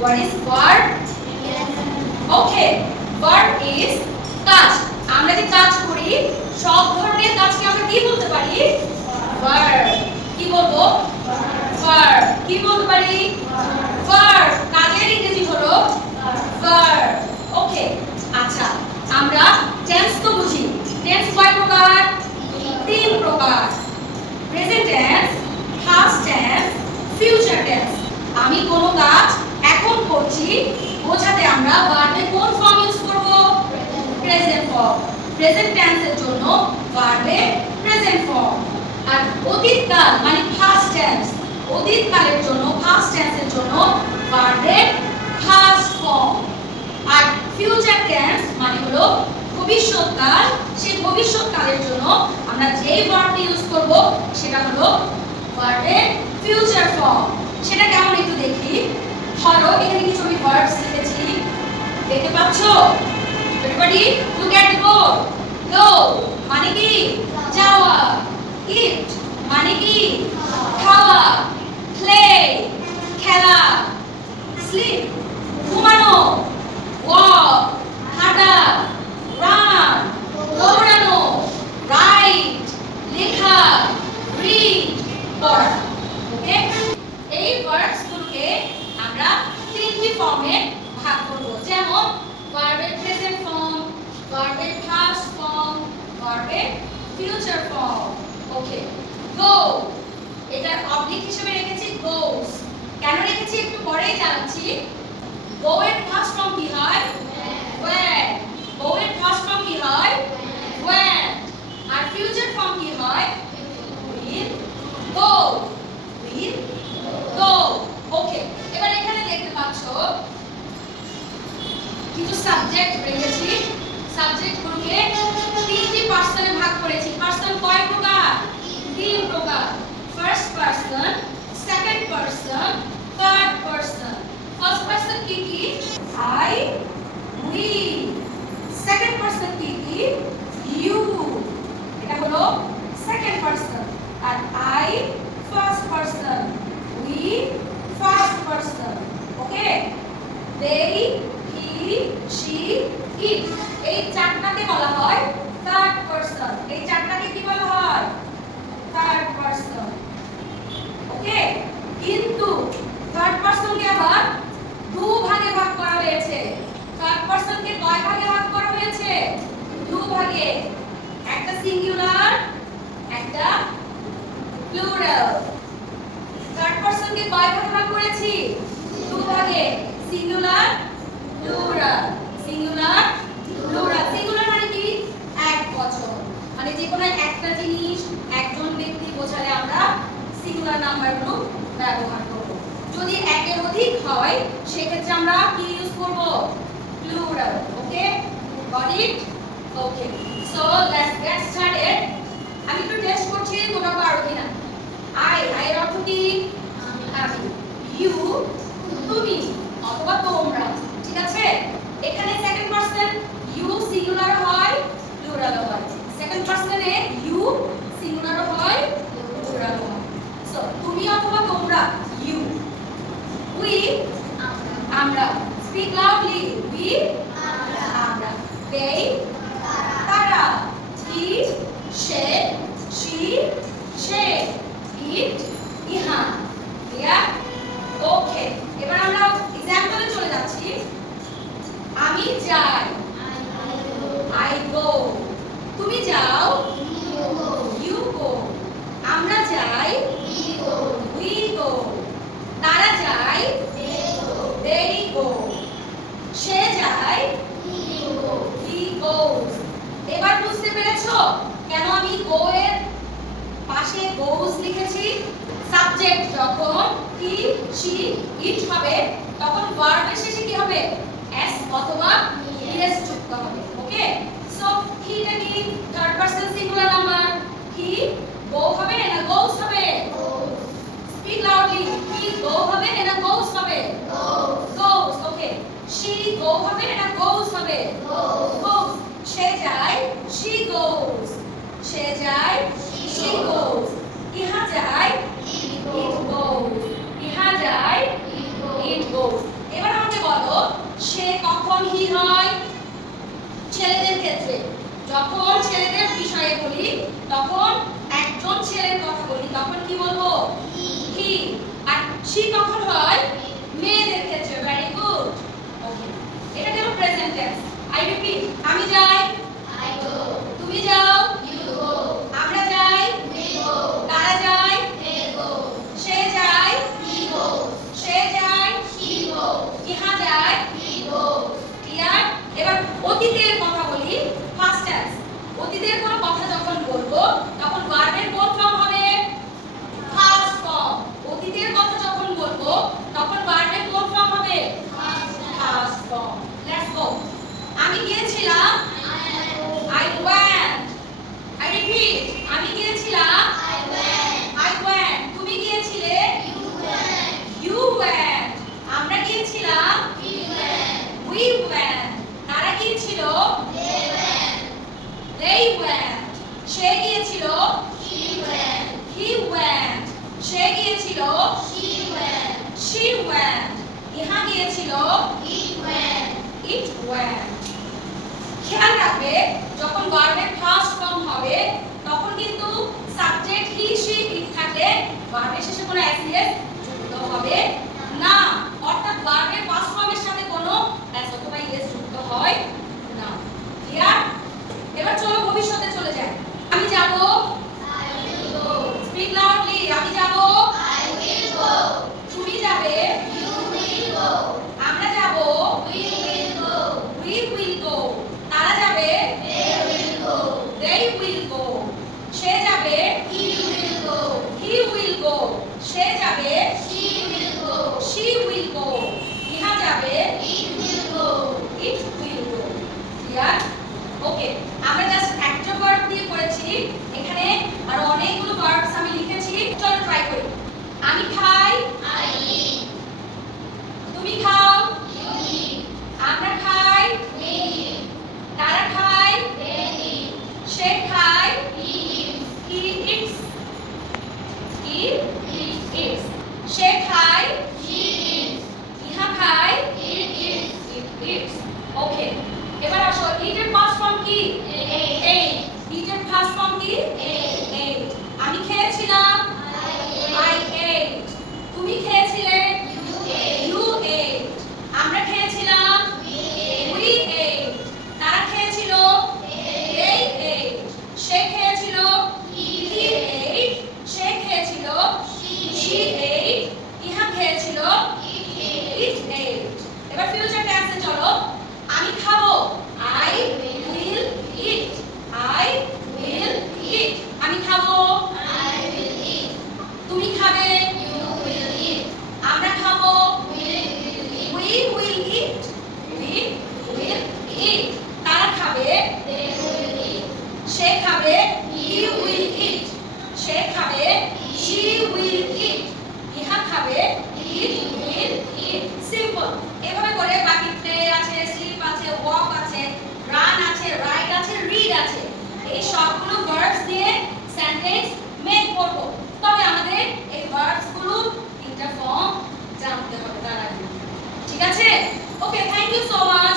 What is verb? Okay, verb is কাজ। আমরা যে কাজ করি সব ধরনের কাজকে আমরা কি বলতে পারি? verb। কি বলবো? verb। কি বলতে পারি? verb। কাজের ইংরেজি হলো verb। ওকে, আচ্ছা আমরা টেন্স তো বুঝি। টেন্স কয় প্রকার? তিন প্রকার। Present tense, past tense, future tense. আমি কোন কাজ এখন করছি বোঝাতে আমরা ভার্বের কোন ফর্ম ইউজ করব? Present form. প্রেজেন্ট টেন্সের জন্য ভার্বের প্রেজেন্ট ফর্ম। আর অতীতকাল মানে পাস্ট টেন্স, অতীতকালের জন্য পাস্ট টেন্সের জন্য ভার্বের পাস্ট ফর্ম। আর ফিউচার টেন্স মানে হলো ভবিষ্যৎকাল, সেই ভবিষ্যৎকালের জন্য আমরা যে ভার্বটি ইউজ করব সেটা হলো ভার্বের ফিউচার ফর্ম। সেটা কেমন একটু দেখি। ধরো এখানে কিছু আমি ভার্বস লিখেছি, দেখতে পাচ্ছো? Everybody look at the board. Go মানে কি? যাওয়া। ইট মানে কি? খাওয়া। প্লে খেলা। স্লিপ ঘুমানো। ওয়াক হাঁটা। রান দৌড়ানো। রাইট লেখা। রিড পড়া। ওকে, এই ভার্বস গুলোকে আমরা তিনটি ফর্মে ভাগ করব, যেমন ভার্বের প্রেজেন্ট ফর্ম, ভার্বের পাস্ট ফর্ম, ভার্বের ফিউচার ফর্ম। ওকে, গো এটা অবজেক্ট হিসেবে রেখেছি গোস। কেন রেখেছি একটু পরেই জানাচ্ছি। গো এর ফার্স্ট ফর্ম কি হয়? went। গো এর ফার্স্ট ফর্ম কি হয়? went। আর ফিউচার ফর্ম কি হয়? will go। will go। ওকে, এবার এখানে দেখতে পাচ্ছো কিছু সাবজেক্ট রেখেছি। সাবজেক্ট গুলোকে তিনটি পার্সনে ভাগ করেছি। পার্সন কয় প্রকার? তিন প্রকার। First person, second person, third person. First person কি কি? I, we. সেকেন্ড পার্সন কি কি? ইউ। এটা হলো সেকেন্ড পার্সন। আর I first person, we first person. Okay, they, he, she, it। এই চারটাকে বলা হয় থার্ড পারসন। এই চারটাকে কি বলা হয়? Third person. ওকে, কিন্তু থার্ড পারসনকে আবার দু ভাগে ভাগ করা হয়েছে। থার্ড পারসনকে কয় ভাগে ভাগ করা হয়েছে? দু ভাগে। একটা সিঙ্গুলার, একটা প্লুরাল। থার্ড পারসনকে কয় ভাগে ভাগ করেছি? দু ভাগে। Singular plural. Singular plural. Singular মানে কি? এক বচন, মানে যে কোনো একটা জিনিস একজন ব্যক্তি বোঝালে আমরা সিঙ্গুলার নাম্বারগুলো ব্যবহার করব। যদি একের অধিক হয় সেক্ষেত্রে আমরা কি ইউজ করব? Plural. Okay, got it? Okay, so let's get started. আমি একটু টেস্ট করছি তোমরা পারো কিনা। আই, আই এর অর্থ কি? আমি। ইউ তুমি অথবা তোমরা। ঠিক আছে, এখানে সেকেন্ড পারসন ইউ সিঙ্গুলার হয়, প্লুরাল হয়। সেকেন্ড পারসনে ইউ সিঙ্গুলার হয়, প্লুরাল হয়। সো তুমি অথবা তোমরা, ইউ। উই আমরা। Speak loudly. উই আমরা। they তারা। he say she say it ইহা। ক্লিয়ার? ওকে, এবার আমরা एग्जांपले চলে যাচ্ছি। আমি যাই, I go। তুমি যাও, you go। আমরা যাই, we go। তারা যায়, they go। সে যায়, he goes। এবার বুঝতে পেরেছো কেন আমি go এর পাশে goes লিখেছি? সাবজেক্ট যখন he, she, it হবে তখন ভার্ব এর শেষে কি হবে? s অথবা es যুক্ত হবে। ওকে, সো he টা কি? Third person singular number. he go হবে না goes হবে? Speak loudly. he go হবে না goes হবে? goes। ওকে, she go হবে না goes হবে? goes। সে যায়, she goes। সে যায়, she goes। ইহা যায়, it goes। ইহা যায়, it goes। এবার কি বলবো হি আর শি কখন হয় মেয়েদের ক্ষেত্রে ভেরি গুড ওকে এটা গেল প্রেজেন্ট টেন্স আই রিপিট আমি যাই আই গো তুমি যাও ইউ গো আমরা যাই উই গো তারা যায় দে গো সে যায় হি গো সে যায় হি গো ইহা যায় হি গো ক্লিয়ার এবার অতীতের কথা বলি ফার্স্ট টেন্স অতীতের কোনো কথা যখন বলবো তখন ভার্বের কোন ফর্ম হবে ফার্স্ট ফর্ম অতীতের কথা যখন বলবো তখন ভার্বের কোন ফর্ম হবে ফার্স্ট ফর্ম লেটস গো আমি গিয়েছিলাম I went I repeat আমি গিয়েছিলাম I went তুমি গিয়েছিলে you went আমরা গিয়েছিলাম we went তারা গিয়েছিল they went সে গিয়েছিল he went সে গিয়েছিল she went ইহা গিয়েছিল it went খেয়াল রাখবে যখন ভার্বের ফার্স্ট ফর্ম হবে তখন কিন্তু সাবজেক্ট হি সি ইট থাকলে ভার্বের শেষে কোনো এসইএস যুক্ত হবে না অর্থাৎ ভার্বের ফার্স্ট ফর্মের সাথে কোনো এস অথবা ইএস যুক্ত হয় না ক্লিয়ার এবার চলো ভবিষ্যতে চলে যাই আমি যাব স্পিক লাউডলি আমি যাব তুমি যাবে আমরা যাব we will go তারা যাবে they will go সে যাবে he will go সে যাবে she will go ইহা যাবে it will go clear okay আমরা জাস্ট একটা ভার্ব দিয়ে করেছি এখানে আরো অনেকগুলো ভার্বস আমি লিখেছি চলো ট্রাই করি আমি খাই তুমি খাও আমরা খাই তারা খায় সে খায় he eats সে খায় ইহা খায় it eats ওকে এবার আসো eat এর ফার্স্ট ফর্ম কি ate eat এর ফার্স্ট ফর্ম কি ate আমি খেয়েছিলাম I ate তুমি খেয়েছিলে you ate আমরা খেয়েছিলাম we ate তারা খেয়েছিল they ate সে খেয়েছিল he ate সে খেয়েছিল she ate ইহা খেয়েছিল it ate এবার ফিউচার টেন্সে চলো আমি খাবো I will eat I will eat আমি খাবো তুমি খাবে আমরা খাবো we will eat we will eat তারা খাবে সে খাবে he will eat সে খাবে she will eat ইহা খাবে it will eat সিম্পল এভাবে করে বাকি প্লে আছে স্লিপ আছে ওয়াক আছে রান আছে রাইড আছে রিড আছে এই সবগুলো ভার্বস দিয়ে সেন্টেন্স মেক করব তবে আমাদের এই ভার্বস গুলো তিনটা ফর্ম জানতে হবে তার আগে ঠিক আছে okay thank you so much